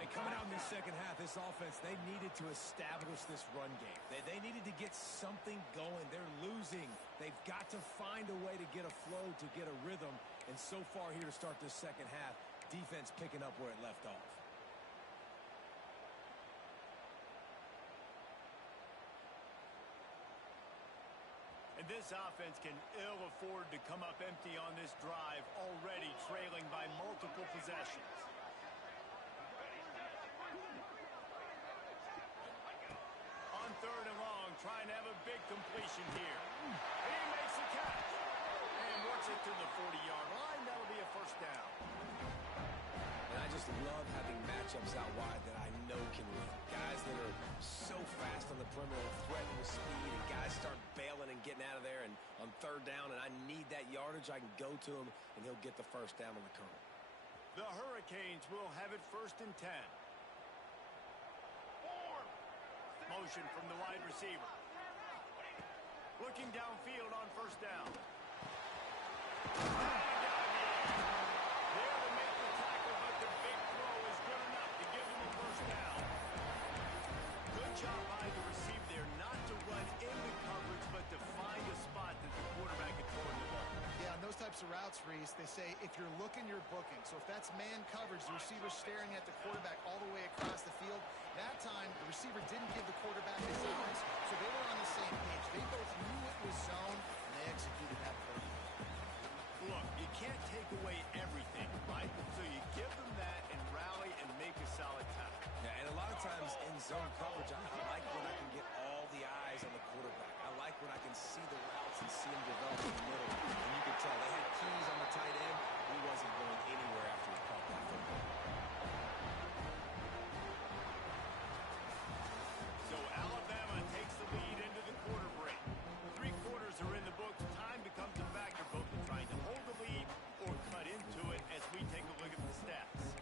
And coming out in the second half, this offense, they needed to establish this run game. They needed to get something going. They're losing. They've got to find a way to get a flow, to get a rhythm. And so far here to start this second half, defense picking up where it left off. And this offense can ill afford to come up empty on this drive, already trailing by multiple possessions. On 3rd and long, trying to have a big completion here. He makes the catch and works it to the 40-yard line. That'll be a first down. And I just love having matchups out wide that I know can win. Guys that are so fast on the perimeter, threatening with speed, and guys start bailing and getting out of there. And on 3rd down, and I need that yardage, I can go to him, and he'll get the first down on the current. The Hurricanes will have it 1st and 10. Motion from the wide receiver. Looking downfield on first down. There to make the tackle, but the big throw is good enough to give him a first down. Good job by the receiver there, not to run into coverage, but to find a spot that the quarterback can throw the ball. Yeah, on those types of routes, Reese, they say if you're looking, you're booking. So if that's man coverage, the receiver's staring at the quarterback all the way across the field. That time, the receiver didn't give the quarterback his eyes, so they were on the same page. They both knew it was zone, and they executed that perfectly. Look, you can't take away everything, right? So you give them that and rally and make a solid tackle. Yeah, and a lot of times in zone coverage, I like when I can get all the eyes on the quarterback. I like when I can see the routes and see them develop in the middle. And you can tell they had keys on the tight end. He wasn't going anywhere after he caught that football. So Alabama takes the lead into the quarter break. 3 quarters are in the books. Time becomes a factor, both in trying to hold the lead or cut into it as we take a look at the stats.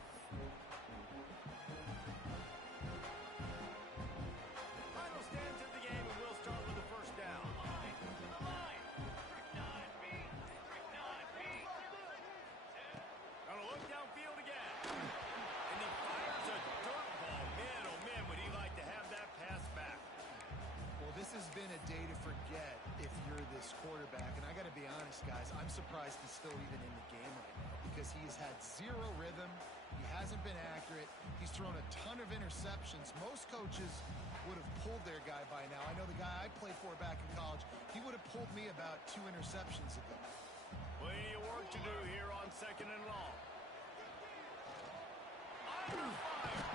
Final stands of the game, and we'll start with the first down. Gonna look downfield again. And he fires a dirt ball. Man, oh man, would he like to have that pass back. Well, this has been a day to forget if you're this quarterback. And I got to be honest, guys, I'm surprised he's still even in the game right now because he has had zero rhythm. He hasn't been accurate. He's thrown a ton of interceptions. Most coaches would have pulled their guy by now. I know the guy I played for back in college, he would have pulled me about 2 interceptions ago. Plenty of work to do here on 2nd and long. Under fire.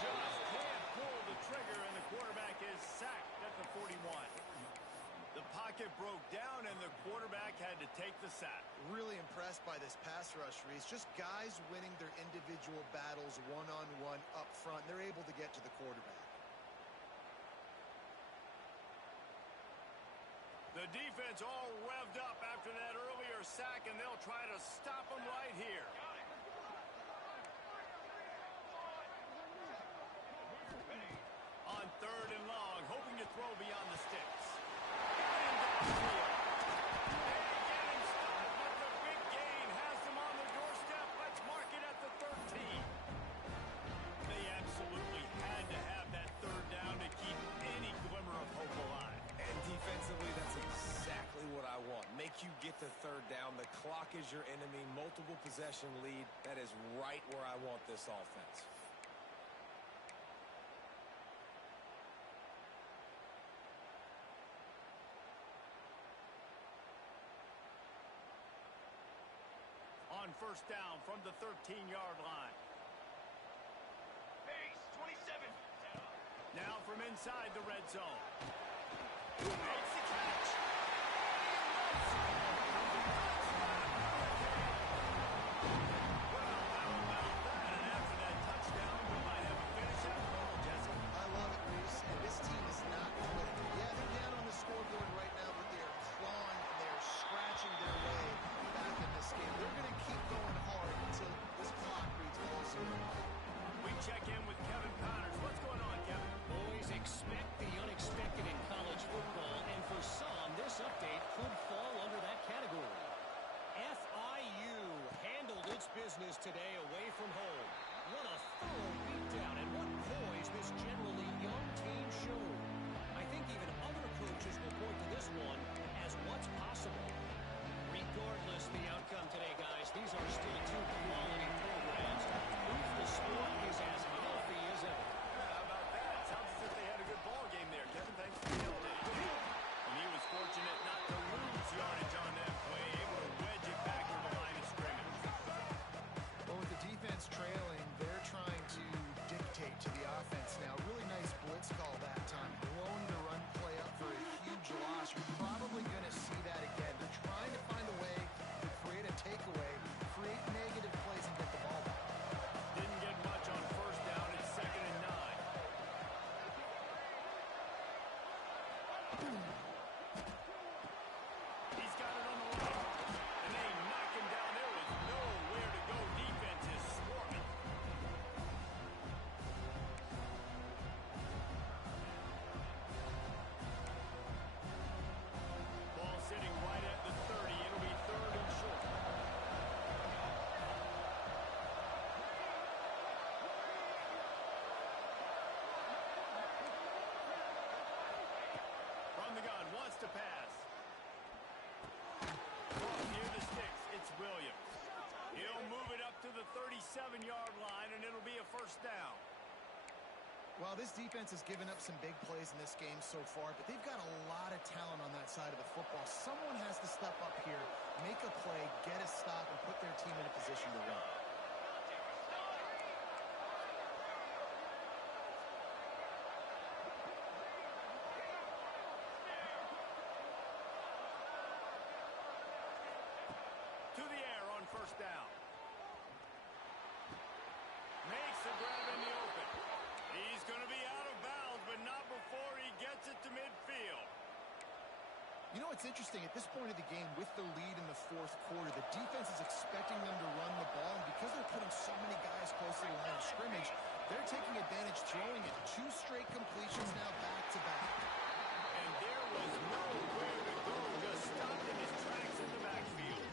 Just can't pull the trigger, and the quarterback is sacked at the 41. The pocket broke down, and the quarterback had to take the sack. Really impressed by this pass rush, Reese. Just guys winning their individual battles one-on-one up front. They're able to get to the quarterback. The defense all revved up after that earlier sack, and they'll try to stop him right here. On 3rd and long, hoping to throw beyond the sticks. Got him downfield. They get him stopped, but the big gain has them on the doorstep. Let's mark it at the 13. They absolutely had to have that 3rd down to keep any glimmer of hope alive. And defensively, that's exactly what I want. Make you get the 3rd down. The clock is your enemy, multiple possession lead. That is right where I want this offense. On first down from the 13-yard line. Pace, 27. Now from inside the red zone. Makes the catch. Well, how about that? And after that touchdown, we might have a finish after all, Jesse. I love it, Reese, and this team is not quitting. Yeah, they're down on the scoreboard right now, but they are clawing, they are scratching their way back in this game. They're going to keep going hard until this clock reads ball zero. We check in with Kevin Connors. What's going on, Kevin? Boys, expect the unexpected in college football, and for some, this update could fall under that category. FIU handled its business today away from home. What a thorough beatdown, and what poise this generally young team showed. I think even other coaches will point to this one as what's possible. Regardless the outcome today, guys, these are still two quality programs. Proof the sport is as healthy as ever. How about that? Sounds as if they had a good ball game there, Kevin. Thanks for the update. And he was fortunate not to lose yardage on that play, able to wedge it back to the line of scrimmage. Well, with the defense trailing, they're trying to dictate to the offense now. Really nice blitz call that time, blowing the run play up for a huge loss. You're probably going to see that again. They're trying to find a way to create a takeaway, create negative plays, and get the ball back. Didn't get much on first down. It's 2nd and 9. He's got it on the line. And they knock him down. There was nowhere to go. Defense is swarming. Ball sitting right at the 30. It'll be 3rd and short. From the gun, wants to pass. Ball near the sticks. It's Williams. He'll move it up to the 37-yard line, and it'll be a first down. Well, this defense has given up some big plays in this game so far, but they've got a lot of talent on that side of the football. Someone has to step up here, make a play, get a stop, and put their team in a position to win. To the air on first down. Makes the grab in the open. He's going to be out of bounds, but not before he gets it to midfield. You know, it's interesting. At this point of the game, with the lead in the fourth quarter, the defense is expecting them to run the ball, and because they're putting so many guys close to the line of scrimmage, they're taking advantage, throwing it. 2 straight completions now back-to-back. And there was nowhere to go, just stopped in his tracks in the backfield.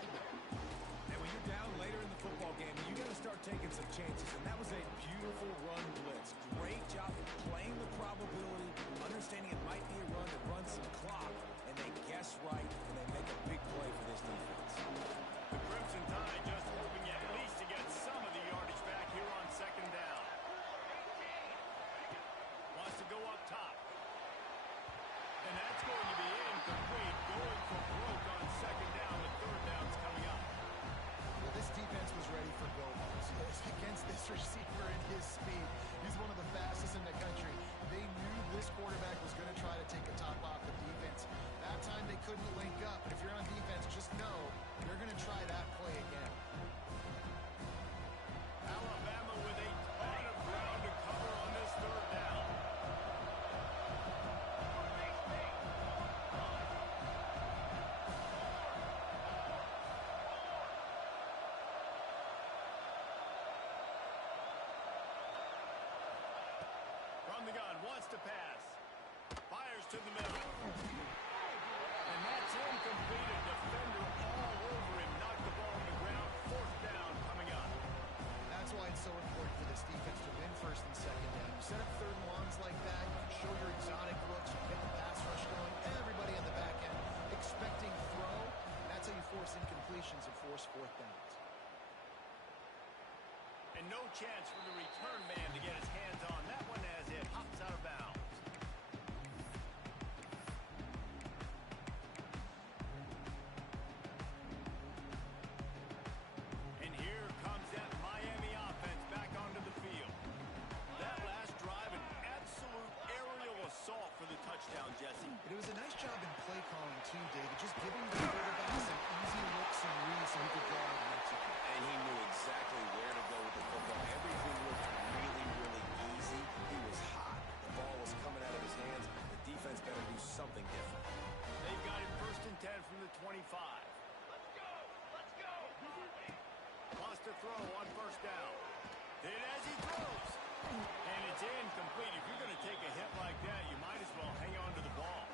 And when you're down later in the football game, you got to start taking some chances, and that was a beautiful run blitz. Great job of playing the probability, understanding it might be a run that runs some clock, and they guess right, and they make a big play for this defense. The Crimson Tide just hoping at least to get some of the yardage back here on 2nd down. Wants to go up top. And that's going to be incomplete, going for broke on 2nd down, with 3rd down's coming up. Well, this defense was ready for go balls. Against this receiver and his speed, he's one of the fastest in the country. They knew this quarterback was going to try to take the top off the defense. That time they couldn't link up, but if you're on defense, just know they're going to try that play again. Alabama with a ton of ground to cover on this 3rd down. From the gun, wants to pass. Fires to the middle. And that's incomplete. A defender all over him. Knocked the ball on the ground. 4th down coming up. That's why it's so important for this defense to win 1st and 2nd down. You set up 3rd and longs like that, you can show your exotic looks, you get the pass rush going, everybody in the back end expecting throw. That's how you force incompletions and force fourth downs. And no chance for the return man to get his hands on that one as it hops out of bounds. And here comes that Miami offense back onto the field. That last drive, an absolute aerial assault for the touchdown, Jesse. But it was a nice job in play calling too, David, just giving the quarterback some easy looks and reads so he could go out and execute. And he knew exactly where to go with the football. Everything looked really, really easy. He was hot. The ball was coming out of his hands. The defense better do something different. They've got it 1st and 10 from the 25. Let's go! Let's go! Wants to throw on 1st down. Then as he throws. And it's incomplete. If you're going to take a hit like that, you might as well hang on to the ball.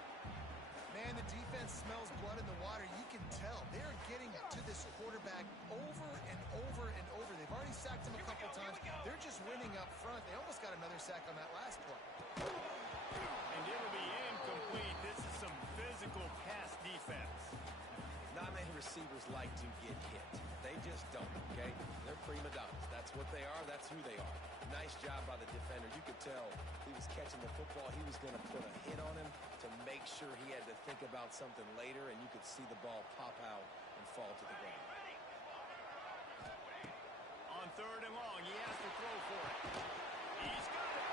Man, the defense smells blood in the water. You can tell. They're getting to this quarterback over and over and over. They've already sacked him a couple times. They're just winning up front. They almost got another sack on that last play. And it'll be incomplete. This is some physical pass defense. Not many receivers like to get hit. They just don't, okay? They're prima donnas. That's what they are. That's who they are. Nice job by the defender. You could tell he was catching the football. He was going to put a hit on him to make sure he had to think about something later, and you could see the ball pop out and fall to the ground. On 3rd and long, he has to throw for it. He's got it.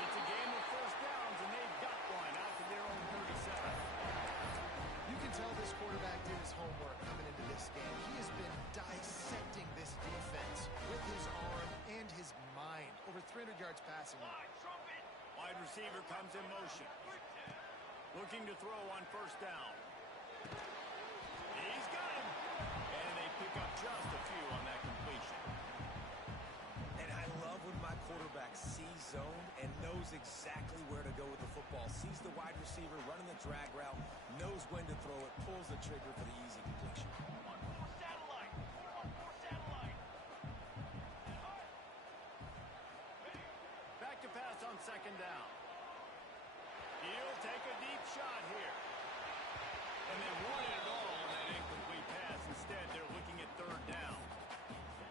It's a game of 1st downs, and they've got one out to their own 37. You can tell this quarterback did his homework coming into this game. He has been dissecting this defense with his arm and his mind. Over 300 yards passing. Wide receiver comes in motion. Looking to throw on 1st down. He's got him. And they pick up just a few on that completion. And I love when my quarterback sees zone and knows exactly where to go with the football. Sees the wide receiver running the drag route, knows when to throw it, pulls the trigger for the easy completion. Back to pass on 2nd down. He'll take a deep shot here. And they wanted it all on that incomplete pass. Instead, they're looking at 3rd down.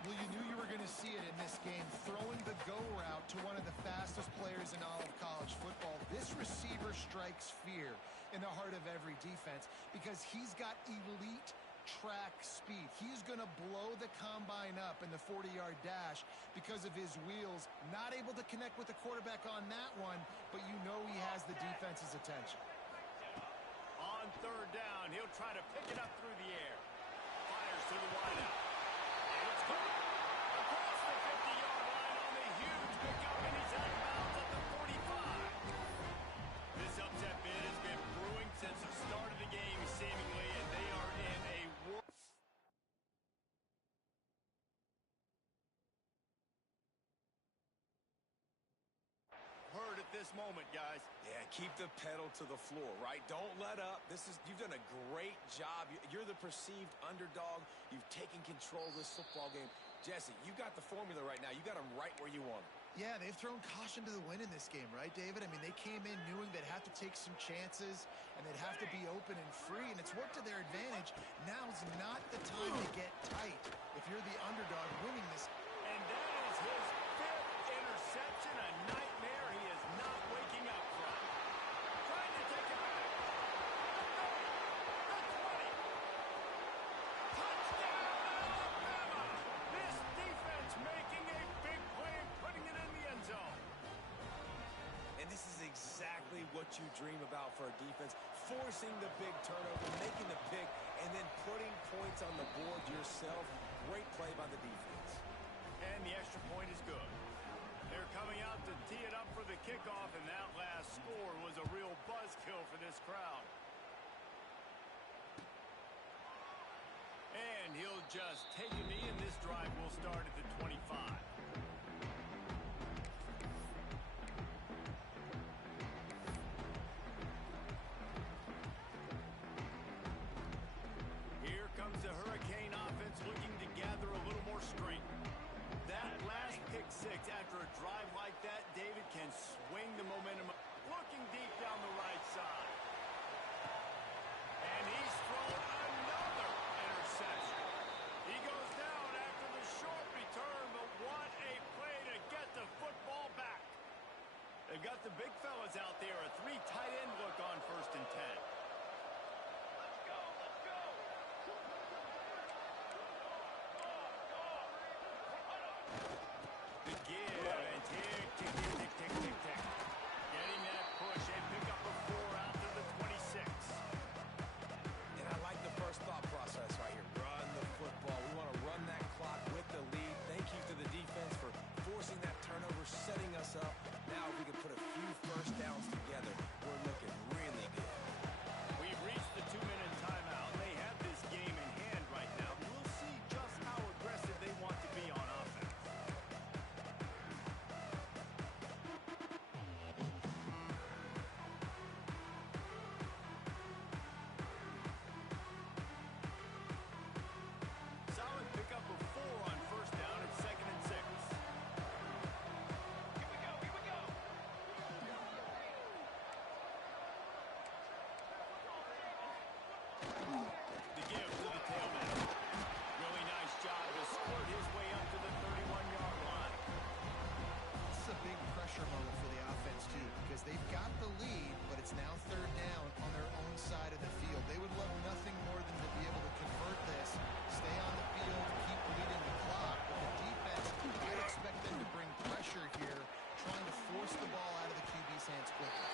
Well, you knew you were going to see it in this game, throwing the go route to one of the fastest players in all of college football. This receiver strikes fear in the heart of every defense because he's got elite track speed. He's going to blow the combine up in the 40-yard dash because of his wheels. Not able to connect with the quarterback on that one, but you know he has the defense's attention. On 3rd down, he'll try to pick it up through the air. Fires to the wideout. And it's caught across the 50-yard line on the huge pickup, and he's out of bounds at the 45. This upset bid has been brewing since the start of the game, seemingly, and they are in a war. Hurt at this moment, guys. Yeah, keep the pedal to the floor, right? Don't let up. You've done a great job. You're the perceived underdog. You've taken control of this football game. Jesse, you got the formula right now. You got them right where you want them. Yeah, they've thrown caution to the wind in this game, right, David? I mean, they came in knowing they'd have to take some chances, and they'd have to be open and free, and it's worked to their advantage. Now's not the time to get tight if you're the underdog winning this. And that is his 5th interception, a nightmare he is not waking up from. Trying to take it back. The 20. Touchdown, Alabama! This defense making a big play and putting it in the end zone. And this is exactly what you dream about for a defense. Forcing the big turnover, making the pick, and then putting points on the board yourself. Great play by the defense. And the extra point is good. They're coming out to tee it up for the kickoff, and that last score was a real buzzkill for this crowd. And he'll just take a knee, and this drive will start at the 25. Here comes the Hurricane offense looking to gather a little more strength. That last pick six after a drive like that, David can swing the momentum. Looking deep down the right side. And he's thrown another interception. first and 10. Let's go, let's go. The give and tick, tick, tick, tick, tick, tick, tick. Getting that push and pick up a 4 out to the 26. And I like the first thought process right here. Run the football. We want to run that clock with the lead. Thank you to the defense for forcing that turnover, setting us up. Now if we can put a few first downs together, we're looking really good. We've reached the 2-minute timeout. They have this game in hand right now. We'll see just how aggressive they want to be on offense. Solid pickup of 4 on first down at 2nd and 6. Here we go, here we go. The give to the tailback. Really nice job to squirt his way up to the 31-yard line. This is a big pressure moment for the offense, too, because they've got the lead, but it's now third down on their own side of the field. They would love nothing more than to be able to convert this, stay on the field, keep leading the clock. But the defense, I'd expect them to bring pressure here, trying to force the ball out of the QB's hands quickly.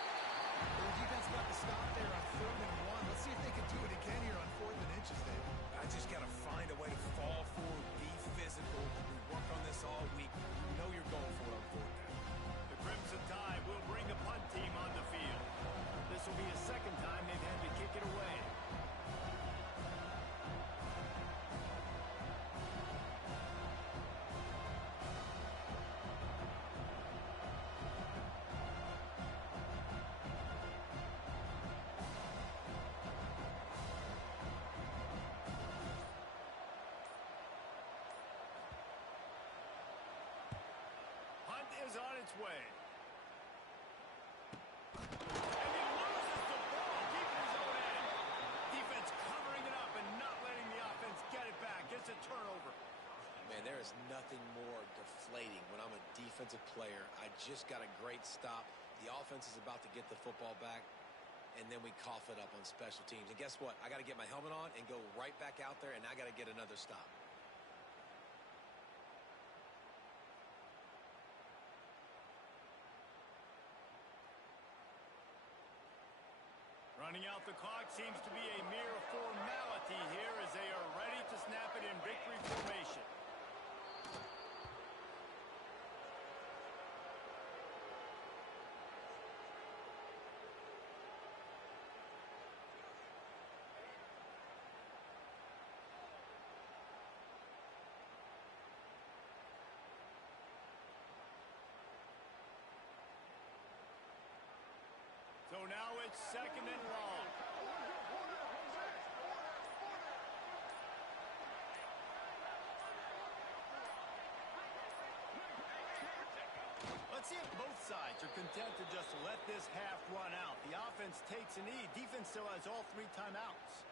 Well, the defense got the stop there on 3rd and 1. Let's see if they can do it again here on 4th and inches, David. I just got to find a way to fall forward, be physical. We worked on this all week. You know you're going for it on 4th down. The Crimson Tide will bring the punt team on the field. This will be a second time they've had to kick it away. Punt is on its way. And he loses the ball deep in his own end. Defense covering it up and not letting the offense get it back. Gets a turnover. Man, there is nothing more deflating when I'm a defensive player. I just got a great stop. The offense is about to get the football back, and then we cough it up on special teams. And guess what? I got to get my helmet on and go right back out there, and I got to get another stop. Running out the clock seems to be a mere formality here as they are ready to snap it in victory formation. So now it's 2nd and long. Let's see if both sides are content to just let this half run out. The offense takes a knee. Defense still has all 3 timeouts.